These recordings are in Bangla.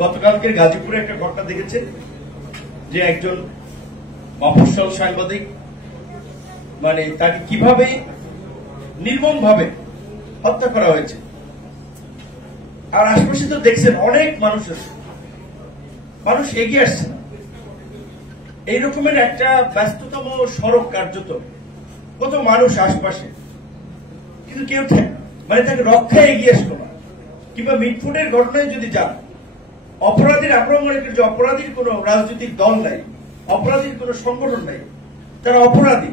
গতকালকে গাজীপুরে একটা ঘটনা দেখেছে যে একজন মফস্বল সাংবাদিক মানে তাকে কিভাবে নির্মমভাবে হত্যা করা হয়েছে। আর আশপাশে তো দেখছেন অনেক মানুষ আছে, মানুষ এগিয়ে আসছে না। এই রকমের একটা ব্যস্ততম সড়ক কার্যত, কত মানুষ আশপাশে, কিন্তু কেউ মানে তাকে রক্ষায় এগিয়ে আসলো না। কিংবা মিটফুটের ঘটনায় যদি যান, অপরাধীর আমরা মনে করি যে অপরাধীর কোন রাজনৈতিক দল নাই, অপরাধীর কোন সংগঠন নাই, তারা অপরাধী।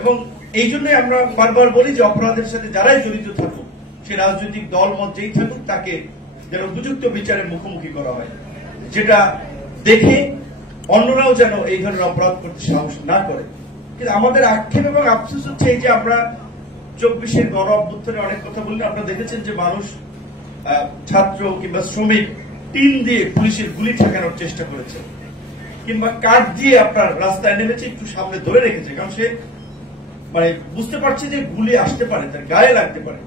এবং এই জন্যই আমরা বারবার বলি যে অপরাধের সাথে যারাই জড়িত থাকুক, সে রাজনৈতিক দল মঞ্চেই থাকুক, তাকে যেন উপযুক্ত বিচারের মুখোমুখি করা হয়, যেটা দেখে অন্যরাও যেন এই ধরনের অপরাধ করতে সাহস না করে। কিন্তু আমাদের আক্ষেপ এবং আফসোস হচ্ছে এই যে আমরা 24-এর গণ অভ্যুত্থানে অনেক কথা বললেন, আপনারা দেখেছেন যে মানুষ, ছাত্র কিংবা শ্রমিক টিন দিয়ে পুলিশের গুলি ঠেকানোর চেষ্টা করেছে, কিংবা কাঠ দিয়ে আপনার রাস্তায় নেমেছে, একটু সামনে ধরে রেখেছে, কারণ সে মানে বুঝতে পারছে যে গুলি আসতে পারে, তার গায়ে লাগতে পারে।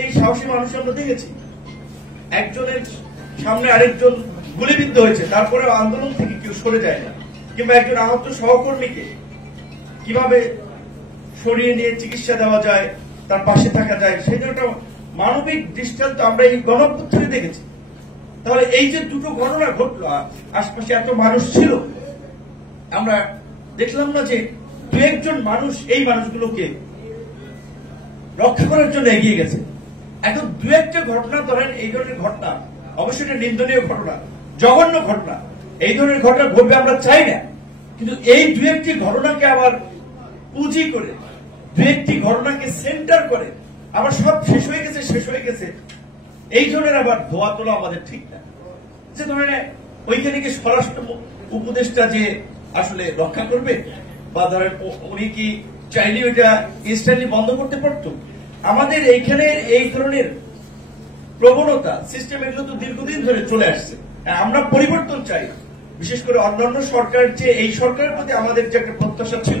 এই সাহসী মানুষ আমরা দেখেছি। একজনের সামনে আরেকজন গুলিবিদ্ধ হয়েছে, তারপরে আন্দোলন থেকে কেউ সরে যায় না। কিংবা একজন আহত সহকর্মীকে কিভাবে সরিয়ে নিয়ে চিকিৎসা দেওয়া যায়, তার পাশে থাকা যায়, সেই জন্য একটা মানবিক দৃষ্টান্ত আমরা এই গণঅভ্যুত্থানে দেখেছি। তাহলে এই যে দুটো ঘটনা ঘটলো, আশপাশে এত মানুষ ছিল, আমরা দেখলাম না যে দু একজন মানুষ এই মানুষগুলোকে রক্ষা করার জন্য এগিয়ে গেছে। এখন দু একটা ঘটনা ধরেন, এই ধরনের ঘটনা অবশ্যই এটা নিন্দনীয় ঘটনা, জঘন্য ঘটনা, এই ধরনের ঘটনা ঘটবে আমরা চাই না। কিন্তু এই দু একটি ঘটনাকে আবার পুঁজি করে, দু একটি ঘটনাকে সেন্টার করে আবার সব শেষ হয়ে গেছে, এই ধরনের আবার ধোয়া তোলা আমাদের ঠিক না। যে ধরনের ওইখানে কি স্বরাষ্ট্র উপদেষ্টা যে আসলে রক্ষা করবে, বা ধরেন উনি কি চাইলে ওইটা ইনস্ট্যান্টলি বন্ধ করতে পারত? আমাদের এইখানে এই ধরনের প্রবণতা সিস্টেম, এগুলো তো দীর্ঘদিন ধরে চলে আসছে। আমরা পরিবর্তন চাই, বিশেষ করে অন্যান্য সরকার যে এই সরকারের প্রতি আমাদের যে একটা প্রত্যাশা ছিল,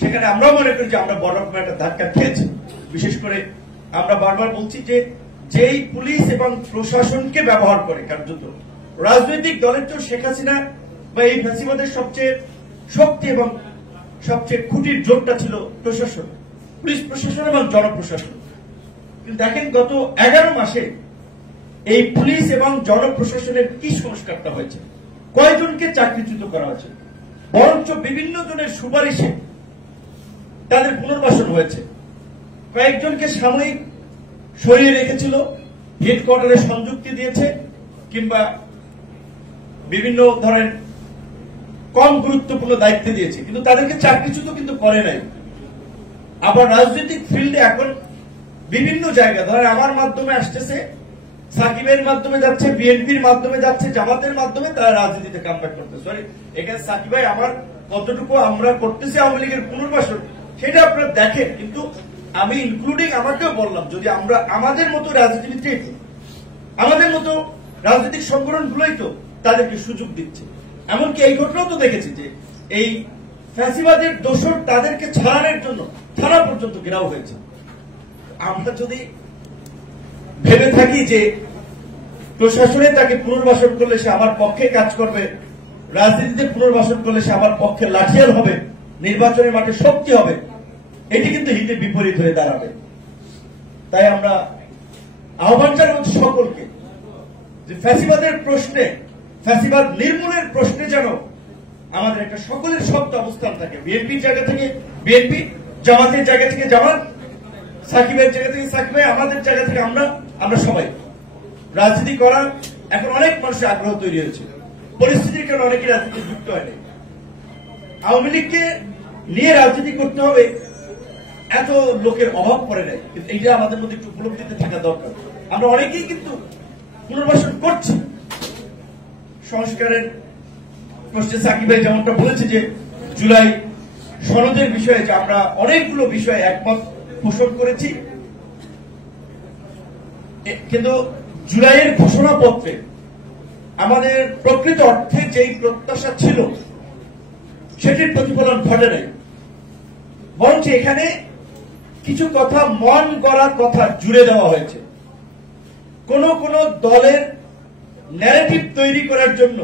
সেখানে আমরা মনে করি যে আমরা বড় রকমের একটা ধাক্কা খেয়েছি। বিশেষ করে আমরা বারবার বলছি যে যেই পুলিশ এবং প্রশাসনকে ব্যবহার করে কার্যত রাজনৈতিক দলের তো শেখ হাসিনা বা এই ফ্যাসিবাদের সবচেয়ে শক্তি এবং সবচেয়ে খুঁটির জোরটা ছিল প্রশাসন, পুলিশ প্রশাসন এবং জনপ্রশাসন। কিন্তু দেখেন গত 11 মাসে এই পুলিশ এবং জনপ্রশাসনের কি সংস্কারটা হয়েছে, কয়জনকে চাকরিচ্যুত করা হয়েছে, বরঞ্চ বিভিন্ন জনের সুপারিশে তাদের পুনর্বাসন হয়েছে। কয়েকজনকে সাময়িক সরিয়ে রেখেছিল, হেডকোয়ার্টারে সংযুক্তি দিয়েছে, কিংবা বিভিন্ন ধরনের কম গুরুত্বপূর্ণ দায়িত্ব দিয়েছে, কিন্তু তাদেরকে চাকরিচ্যুত কিন্তু করে নাই। আবার রাজনৈতিক ফিল্ডে এখন বিভিন্ন জায়গা, ধরেন আমার মাধ্যমে আসতেছে, সাকিবের মাধ্যমে যাচ্ছে, বিএনপির মাধ্যমে যাচ্ছে, জামাতের মাধ্যমে তারা রাজনীতিতে কামব্যাক করতেছে। সরি, এখানে সাকিব ভাই আমার কতটুকু আমরা করতেছি আওয়ামী লীগের পুনর্বাসন সেটা আপনারা দেখেন, কিন্তু আমি ইনক্লুডিং আমাকেও বললাম, যদি আমরা আমাদের মতো রাজনীতিবিদরাই তো, আমাদের মতো রাজনৈতিক সংগঠনগুলোই তো তাদেরকে সুযোগ দিচ্ছে। এমনকি এই ঘটনাও তো দেখেছি যে এই ফ্যাসিবাদের দোষর তাদেরকে ছাড়ানোর জন্য থানা পর্যন্ত ঘেরাও হয়েছে। আমরা যদি ভেবে থাকি যে প্রশাসনে তাকে পুনর্বাসন করলে সে আমার পক্ষে কাজ করবে, রাজনীতিতে পুনর্বাসন করলে সে আমার পক্ষে লাঠিয়াল হবে, নির্বাচনের মাঠে শক্তি হবে, এটি কিন্তু হিতে বিপরীত হয়ে দাঁড়াবে। তাই আমরা আহ্বান জানাবো সকলকে যে ফ্যাসিবাদের প্রশ্নে, ফ্যাসিবাদ নির্মূলের প্রশ্নে যেন আমাদের একটা সকলের শক্ত অবস্থান থাকে। বিএনপির জায়গা থেকে বিএনপি, জামাতের জায়গা থেকে জামাত, সাকিবের জায়গা থেকে সাকিব, আমাদের জায়গা থেকে আমরা সবাই রাজনীতি করা। এখন অনেক মানুষের আগ্রহ তৈরি হয়েছে, পরিস্থিতির কারণে অনেকে রাজনীতি যুক্ত হয়নি। আওয়ামী লীগকে নিয়ে রাজনীতি করতে হবে এত লোকের অভাব পড়ে নাই, কিন্তু এইটা আমাদের মধ্যে একটু উপলব্ধিতে থাকা দরকার। আমরা অনেকেই কিন্তু পুনর্বাসন করছি। সংস্কারের প্রশ্নে সাকিব ভাই যেমনটা বলেছে যে জুলাই সনদের বিষয়ে যে আমরা অনেকগুলো বিষয়ে একমত পোষণ করেছি, কিন্তু জুলাইয়ের ঘোষণাপত্রে আমাদের প্রকৃত অর্থে যেই প্রত্যাশা ছিল সেটির প্রতিফলন ঘটে নাই, বরঞ্চ এখানে কিছু কথা মন গড়া কথা জুড়ে দেওয়া হয়েছে। কোন কোন দলের ন্যারেটিভ তৈরি করার জন্য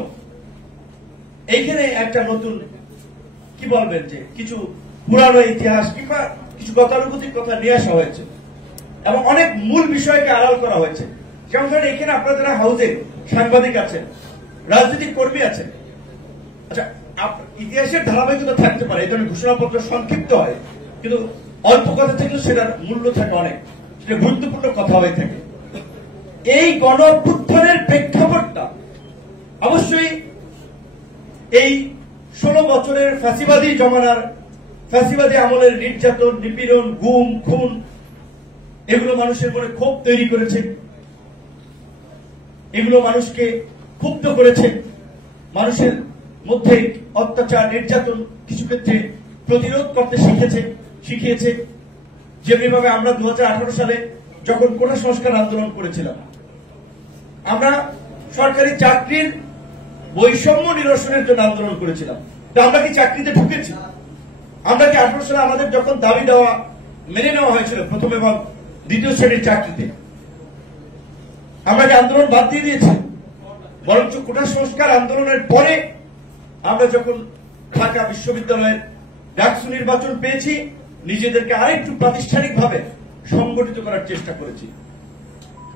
এইখানে একটা নতুন কি বলবেন যে কিছু পুরানো ইতিহাস কিংবা কিছু গতানুগতিক কথা নিয়ে আসা হয়েছে এবং অনেক মূল বিষয়কে আড়াল করা হয়েছে। যেমন ধরেন এখানে আপনাদের হাউসে সাংবাদিক আছেন, রাজনৈতিক কর্মী আছেন। আচ্ছা, ইতিহাসের ধারাবাহিকতা থাকতে পারে, এই ধরনের ঘোষণাপত্র সংক্ষিপ্ত হয়, কিন্তু অল্প কথা থাকলেও সেটার মূল্য থাকে অনেক, সেটা গুরুত্বপূর্ণ কথা হয়ে থাকে। এই গণ অভ্যুত্থানের প্রেক্ষাপটটা অবশ্যই এই 16 বছরের ফ্যাসিবাদী জমানার ফ্যাসিবাদী আমলের নির্যাতন, নিপীড়ন, গুম, খুন এগুলো মানুষের মনে ক্ষোভ তৈরি করেছে, এগুলো মানুষকে ক্ষুব্ধ করেছে, মানুষের মধ্যে অত্যাচার, নির্যাতন কিছু ক্ষেত্রে প্রতিরোধ করতে শিখিয়েছে। যেভাবে আমরা 2018 সালে যখন কোটা সংস্কার আন্দোলন করেছিলাম, আমরা সরকারি চাকরির বৈষম্য নিরসনের জন্য আন্দোলন করেছিলাম। তো আমরা কি চাকরিতে ঢুকেছি? আমরা কি 18 সালে আমাদের যখন দাবি দেওয়া মেনে নেওয়া হয়েছিল প্রথম এবং দ্বিতীয় শ্রেণীর চাকরিতে, আমরা কি আন্দোলন বাদ দিয়ে দিয়েছি? বরঞ্চ কোটা সংস্কার আন্দোলনের পরে আমরা যখন ঢাকা বিশ্ববিদ্যালয়ের ডাকসু নির্বাচন পেয়েছি, নিজেদেরকে আরেকটু প্রাতিষ্ঠানিকভাবে সংগঠিত করার চেষ্টা করেছি।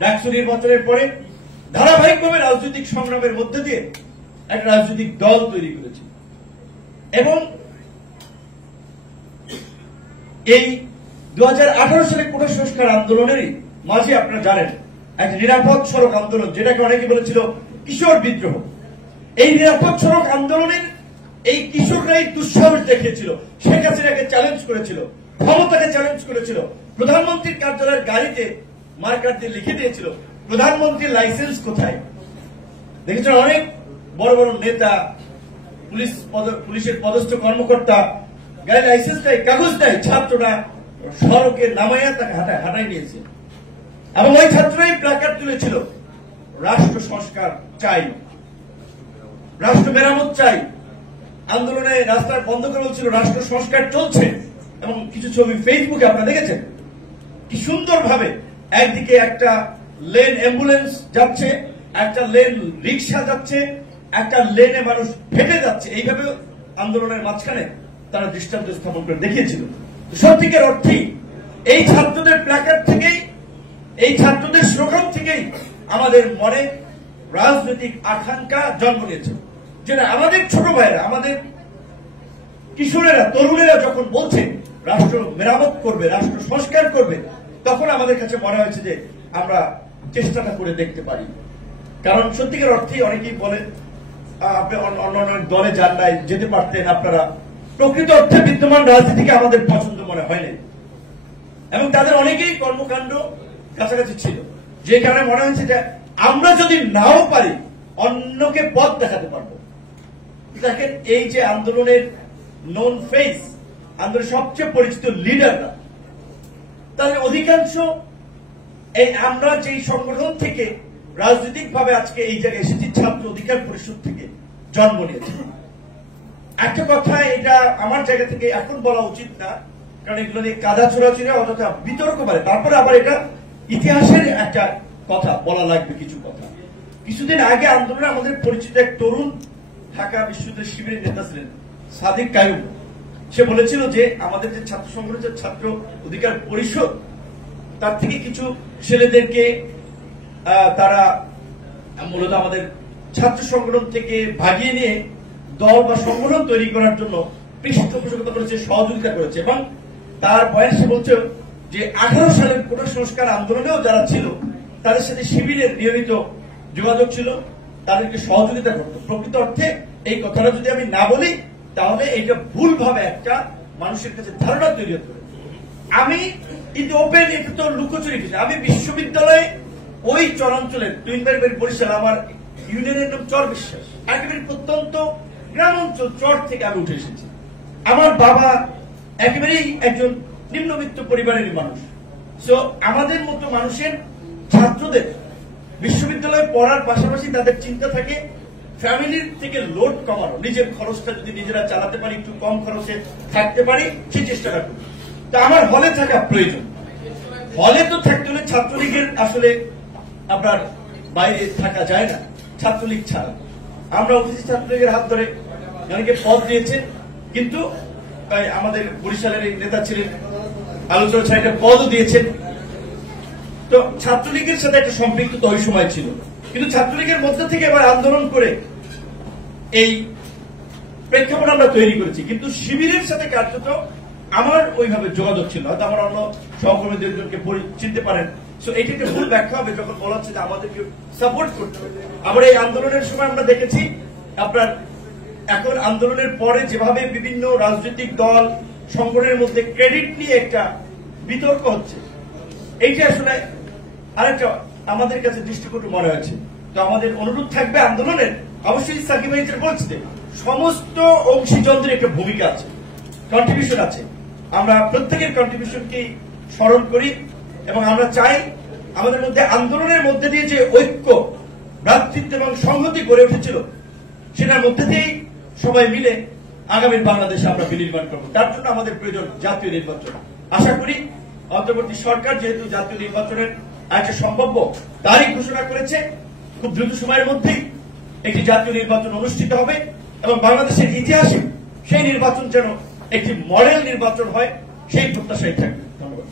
ডাকসু নির্বাচনের পরে ধারাবাহিকভাবে রাজনৈতিক সংগ্রামের মধ্যে দিয়ে একটা রাজনৈতিক দল তৈরি করেছি এবং এই 2018 সালে কোটা সংস্কার আন্দোলনেরই মাঝে আপনারা জানেন একটা নিরাপদ সড়ক আন্দোলন, যেটাকে অনেকে বলেছিল কিশোর বিদ্রোহ। এই নিরাপদ সড়ক আন্দোলনের এই কিশোররাই দুঃসাহস দেখিয়েছিল, শেখ হাসিনাকে চ্যালেঞ্জ করেছিল, ক্ষমতাকে চ্যালেঞ্জ করেছিল, প্রধানমন্ত্রীর কার্যালয়ের গাড়িতে মার্কার দিয়ে লিখে দিয়েছিল প্রধানমন্ত্রীর লাইসেন্স কোথায়। দেখেছেন অনেক বড় বড় নেতা, পুলিশের পদস্থ কর্মকর্তা গাড়ি লাইসেন্স নাই, কাগজ নাই, ছাত্ররা সড়কে নামাইয়া তাকে হাঁটাই নিয়েছে এবং ওই ছাত্ররাই প্ল্যাকার্ড তুলেছিল রাষ্ট্র সংস্কার চাই, রাষ্ট্র মেরামত চাই। আন্দোলনে রাস্তা বন্ধ করে বলছিল রাষ্ট্র সংস্কার চলছে এবং কিছু ছবি ফেসবুকে আপনারা দেখেছেন কি সুন্দরভাবে একদিকে একটা লেন অ্যাম্বুলেন্স যাচ্ছে, একটা লেন রিক্সা যাচ্ছে, একটা লেনে মানুষ হেঁটে যাচ্ছে। এইভাবে আন্দোলনের মাঝখানে তারা দৃষ্টান্ত স্থাপন করে দেখিয়েছিল। সত্যিকার অর্থেই এই ছাত্রদের প্ল্যাকার্ড থেকেই, এই ছাত্রদের স্লোগান থেকেই আমাদের মনে রাজনৈতিক আকাঙ্ক্ষা জন্ম নিয়েছে, যেটা আমাদের ছোট ভাইয়েরা, আমাদের কিশোরেরা, তরুণেরা যখন বলছে রাষ্ট্র মেরামত করবে, রাষ্ট্র সংস্কার করবে, তখন আমাদের কাছে মনে হয়েছে যে আমরা চেষ্টাটা করে দেখতে পারি। কারণ সত্যিকার অর্থেই অনেকেই বলে আপনি অন্য দলে যান নাই, যেতে পারতেন আপনারা। প্রকৃত অর্থে বিদ্যমান রাজনীতিকে আমাদের পছন্দ মনে হয় নাই এবং তাদের অনেকেই কর্মকাণ্ড কাছাকাছি ছিল, যে কারণে মনে হয়েছে যে আমরা যদি নাও পারি অন্যকে পথ দেখাতে পারবো। দেখেন এই যে আন্দোলনের নোন ফেস, আন্দোলনের সবচেয়ে পরিচিত লিডাররা, তাদের অধিকাংশ এই আমরা যেই সংগঠন থেকে রাজনৈতিকভাবে আজকে এই জায়গায় এসেছি, ছাত্র অধিকার পরিষদ থেকে জন্ম নিয়েছে। একটা কথা, এটা আমার জায়গা থেকে এখন বলা উচিত না, কারণ এগুলো নিয়ে কাদা ছোড়াছুড়ি অযথা বিতর্ক পারে। তারপরে আবার এটা ইতিহাসের একটা কথা বলা লাগবে। কিছু কথা, কিছুদিন আগে আন্দোলনে আমাদের পরিচিত এক তরুণ ঢাকা বিশ্ববিদ্যালয়ের শিবিরের নেতা ছিলেন সাদিক কায়ুম, সে বলেছিল যে আমাদের যে ছাত্র সংগঠন, ছাত্র অধিকার পরিষদ, তার থেকে কিছু ছেলেদেরকে তারা মূলত আমাদের ছাত্র সংগঠন থেকে ভাগিয়ে নিয়ে দল বা সংগঠন তৈরি করার জন্য পৃষ্ঠপোষকতা করেছে, সহযোগিতা করেছে। এবং তার বয়স সে বলছে যে 18 সালের কোটা সংস্কার আন্দোলনেও যারা ছিল তাদের সাথে শিবিরের নিয়মিত যোগাযোগ ছিল, তাদেরকে সহযোগিতা করত। প্রকৃত অর্থে এই কথাটা যদি আমি না বলি তাহলে এইটা ভুলভাবে একটা মানুষের কাছে ধারণা তৈরি হতে পারে। আমি কিন্তু ওপেন, এটা তো লুকোচুরি কিছু। আমি বিশ্ববিদ্যালয়ে ওই চরাঞ্চলের টুইনবাড়ি বরিশাল, আমার ইউনিয়নের নাম চর বিশ্বাস, একেবারে প্রত্যন্ত গ্রাম অঞ্চল চর থেকে আমি উঠে এসেছি। আমার বাবা একেবারেই একজন নিম্নবিত্ত পরিবারের মানুষ। সো আমাদের মতো মানুষের, ছাত্রদের বিশ্ববিদ্যালয়ে পড়ার পাশাপাশি তাদের চিন্তা থাকে ফ্যামিলির থেকে লোড কমানো, নিজের খরচটা যদি নিজেরা চালাতে পারি, একটু কম খরচে থাকতে পারি, সেই চেষ্টাটা করি। তা আমার হলে থাকা প্রয়োজন। হলে তো থাকতে হলে ছাত্রলীগের আসলে আপনার বাইরে থাকা যায় না। ছাত্রলীগ ছাড়া। আমরা উঠেছি ছাত্রলীগের হাত ধরে, অনেকে পদ দিয়েছেন, কিন্তু আমাদের বরিশালের এই নেতা ছিলেন আলোচনা ছাড়া একটা পদও দিয়েছেন। তো ছাত্রলীগের সাথে একটা সম্পৃক্ততা ওই সময় ছিল, কিন্তু ছাত্রলীগের মধ্যে থেকে এবার আন্দোলন করে এই প্রেক্ষাপট আমরা তৈরি করেছি। কিন্তু শিবিরের সাথে কার্যত আমার ওইভাবে যোগাযোগ ছিল, হয়তো আমার অন্য সহকর্মীদের জনকে চিনতে পারেন। সো এটি একটা ভুল ব্যাখ্যা হবে যখন বলা হচ্ছে যে আমাদেরকে সাপোর্ট করতে হবে। আবার এই আন্দোলনের সময় আমরা দেখেছি আপনার এখন আন্দোলনের পরে যেভাবে বিভিন্ন রাজনৈতিক দল সংগঠনের মধ্যে ক্রেডিট নিয়ে একটা বিতর্ক হচ্ছে, এইটা আসলে আরেকটা আমাদের কাছে দৃষ্টিকটু মনে হয়েছে। তো আমাদের অনুরোধ থাকবে আন্দোলনের, অবশ্যই সাকিব ভাই বলছে সমস্ত অংশীজনদের একটা ভূমিকা আছে, কন্ট্রিবিউশন আছে। আমরা প্রত্যেকের কন্ট্রিবিউশনকে স্মরণ করি এবং আমরা চাই আমাদের মধ্যে আন্দোলনের মধ্যে দিয়ে যে ঐক্য, ভ্রাতৃত্ব এবং সংহতি গড়ে উঠেছিল, সেটার মধ্যে দিয়েই সবাই মিলে আগামীর বাংলাদেশে আমরা বিনির্মাণ করবো। তার জন্য আমাদের প্রয়োজন জাতীয় নির্বাচন। আশা করি অন্তর্বর্তী সরকার যেহেতু জাতীয় নির্বাচনের একটা সম্ভাব্য তারিখ ঘোষণা করেছে, খুব দ্রুত সময়ের মধ্যেই একটি জাতীয় নির্বাচন অনুষ্ঠিত হবে এবং বাংলাদেশের ইতিহাসে সেই নির্বাচন যেন একটি মডেল নির্বাচন হয়, সেই প্রত্যাশাই থাকবে। ধন্যবাদ।